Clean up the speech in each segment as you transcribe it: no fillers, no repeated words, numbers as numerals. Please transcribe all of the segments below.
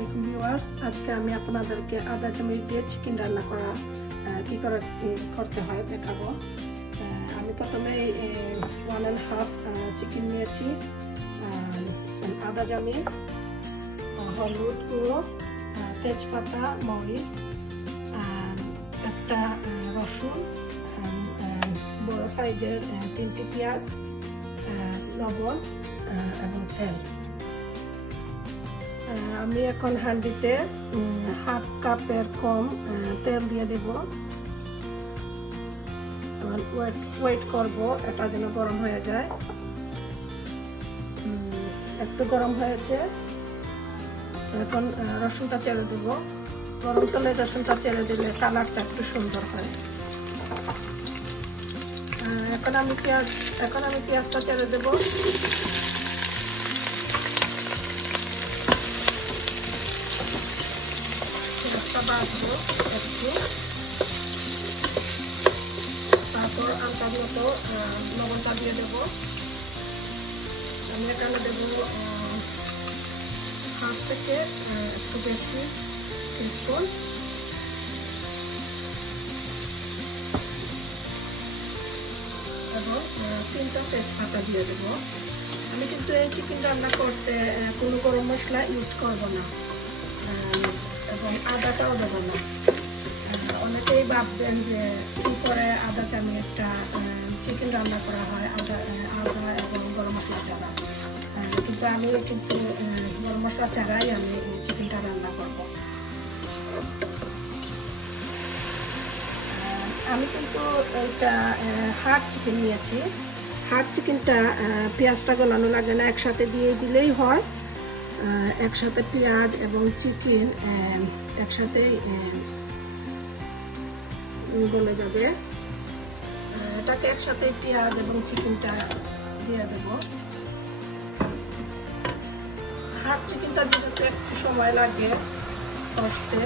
আসসালামাইকুম ভিউয়ার্স, আজকে আমি আপনাদেরকে আদা চামচ দিয়ে চিকেন রান্না করা কি করে করতে হয় দেখাবো। আমি প্রথমে 1.5 চিকেন নিয়েছি, আদা চামচ, হলুদ গুঁড়ো, তেজপাতা, মরিচ, একটা রসুন, বড় সাইজের 3টি পেঁয়াজ, লবণ এবং তেল। আমি এখন হাঁড়িতে 1/2 কাপের কম তেল দিয়ে দেব। ওয়েট করব এটা যেন গরম হয়ে যায়। একটু গরম হয়েছে, এখন রসুনটা চেড়ে দেব। গরম তেলে রসুনটা চেড়ে দিলে কালারটা একটু সুন্দর হয়। এখন আমি পেঁয়াজটা চেড়ে দেব। বাঁচবো একটু, তারপর আলকার মতো লবণটা দিয়ে দেবো। আমি এখানে দেবো 1/2 থেকে একটু বেশি টিস্পুন। এবং 3টা তেজপাতা দিয়ে দেবো। আমি কিন্তু এই চিকেন রান্না করতে কোনো গরম মশলা ইউজ করবো না এবং আদাটাও দেবো না। অনেকেই ভাববেন যে কি করে আদা চামচ একটা চিকেন রান্না করা হয় আদা এবং গরম মশলা ছাড়া, কিন্তু আমি গরম মশলা ছাড়াই আমি চিকেনটা রান্না করব। আমি কিন্তু এটা হাড় চিকেন নিয়েছি। হাড় চিকেনটা পেঁয়াজটা গলানো লাগে না, একসাথে দিয়ে দিলেই হয়। একসাথে পেঁয়াজ এবং চিকেন একসাথেই গলে যাবে। এটাকে একসাথে পেঁয়াজ এবং চিকেনটা দিয়ে দেব। হাফ চিকেনটা দিতে একটু সময় লাগে কষতে,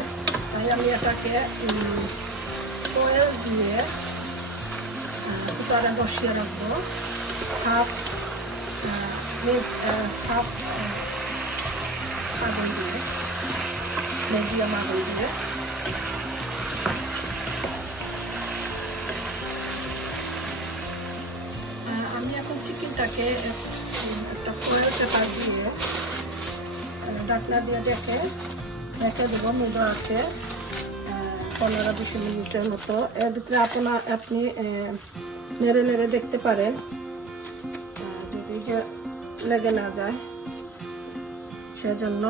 তাই আমি এটাকে অয়েল দিয়ে কুকারে বসিয়ে রাখবো। হাফ আগুন দিয়ে, মিডিয়াম আগুন দিয়ে। আমি এখন চিকেনটাকে একটা ফয়েল পেপার দিয়ে ঢাকনা দিয়ে রেখে দেবো। মুদ্রা আছে 15-20 মিনিটের মতো। এর ভিতরে আপনি নেড়ে নেড়ে দেখতে পারেন যদি লেগে না যায় সেজন্য।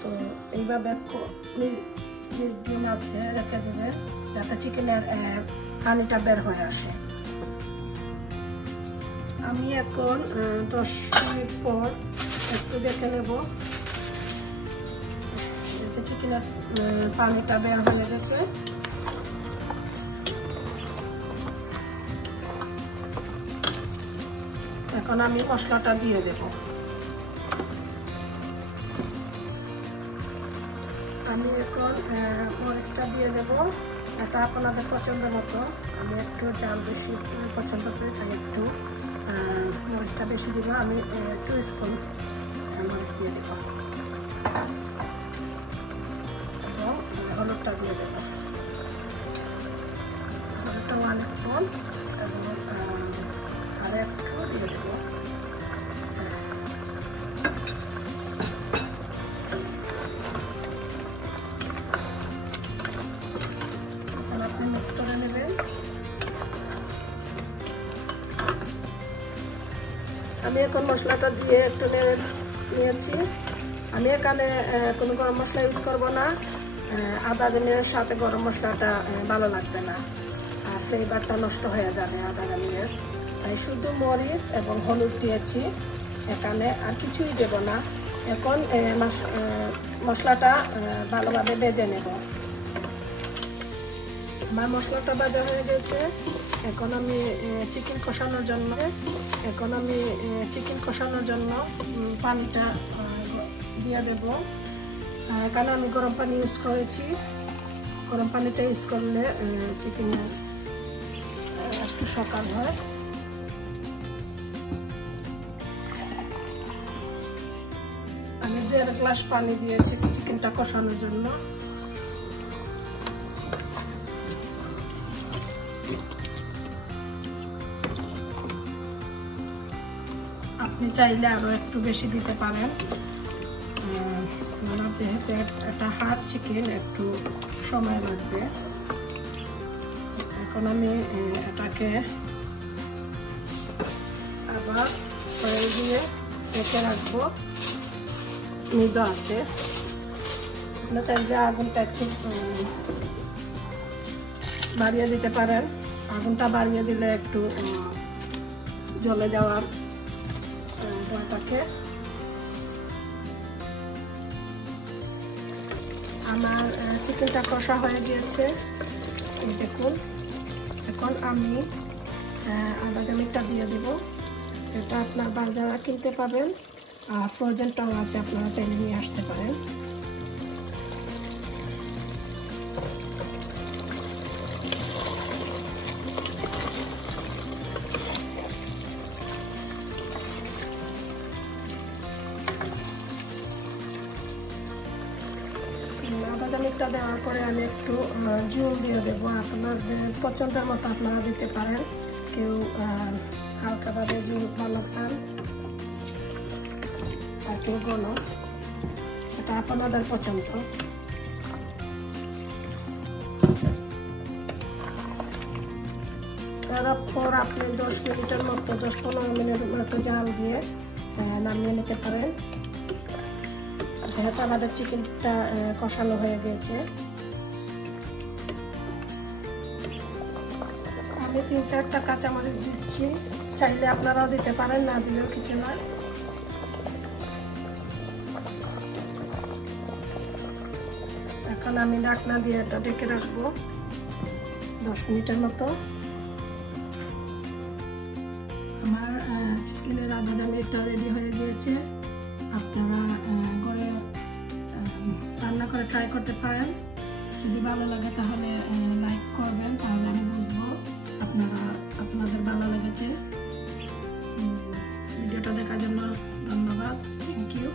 তো এইভাবে দিন আছে রেখে দেবে যাতে চিকেনের পানিটা বের হয়ে আসে। আমি এখন 10 মিনিট পর একটু দেখে নেব। চিকেনের পানিটা বের হয়ে গেছে। এখন আমি মশলাটা দিয়ে দেব। আমি এখন মরিচটা দিয়ে দেব। এটা আপনাদের পছন্দ মতো। আমি একটু ঝাল বেশি পছন্দ করি, তাই একটু মরিচটা বেশি দিব। আমি 2 স্পুন মরিচ দিয়ে দেব এবং হলুদটা দিয়ে দেব। হলুদটা 1 স্পুন এবং আর একটু দিয়ে দেব। আপনি মিক্স করে নেবেন। আমি এখন মশলাটা দিয়ে একটু নেড়ে নিয়েছি। আমি এখানে কোনো গরম মশলা ইউজ করবো না। আদা দিনের সাথে গরম মশলাটা ভালো লাগবে না, আর ফ্লেভারটা নষ্ট হয়ে যাবে আদা দিনের। তাই শুধু মরিচ এবং হলুদ দিয়েছি এখানে, আর কিছুই দেব না। এখন মশলাটা ভালোভাবে ভেজে নেব। আমার মশলাটা ভাজা হয়ে গেছে। এখন আমি চিকেন কষানোর জন্য পানিটা দিয়ে দেব। এখানে আমি গরম পানি ইউজ করেছি। গরম পানিটা ইউজ করলে চিকেনের একটু সকাল হয়। আমি আমি 1.5 গ্লাস পানি দিয়েছি চিকেনটা কষানোর জন্য। আপনি চাইলে আরো একটু বেশি দিতে পারেন, যেহেতু এটা হার্ড চিকেন একটু সময় লাগবে। এখন আমি এটাকে আবার ফ্রাই দিয়ে রেখে রাখবো মৃদু আছে। আপনারা চাইলে আগুনটা একটু বাড়িয়ে দিতে পারেন, আগুনটা বাড়িয়ে দিলে একটু জ্বলে যাওয়ার ভয় থাকে। আমার চিকেনটা কষা হয়ে গিয়েছে, এই দেখুন। এখন আমি আদা চামচটা দিয়ে দেব। এটা আপনার বাজারে কিনতে পাবেন, আর ফ্রোজেনটাও আছে, আপনারা চাইলে নিয়ে আসতে পারেন। আদা চামচটা দেওয়ার পরে আমি একটু জল দিয়ে দেবো। আপনাদের পছন্দের মতো আপনারা দিতে পারেন, কেউ হালকাভাবে জল ভালো খান আর কেউ ঘন, এটা আপনাদের পছন্দ। তারপর আপনি 10 মিনিটের মতো 10-15 মিনিটের মতো জাল দিয়ে নামিয়ে নিতে পারেন। যেহেতু আমাদের চিকেনটা কষানো হয়ে গেছে, আমি 3-4টা কাঁচামরিচ দিচ্ছি, চাইলে আপনারাও দিতে পারেন, না দিলেও কিছু নয়। এখন আমি ঢাকনা দিয়ে এটা ঢেকে রাখবো 10 মিনিটের মতো। আমার চিকেনের আদা জামিটা রেডি হয়ে গিয়েছে। আপনারা ঘরে রান্না করে ট্রাই করতে পারেন। যদি ভালো লাগে তাহলে লাইক করবেন, তাহলে আমি বুঝবো আপনাদের ভালো লেগেছে। ভিডিওটা দেখার জন্য ধন্যবাদ। Thank you.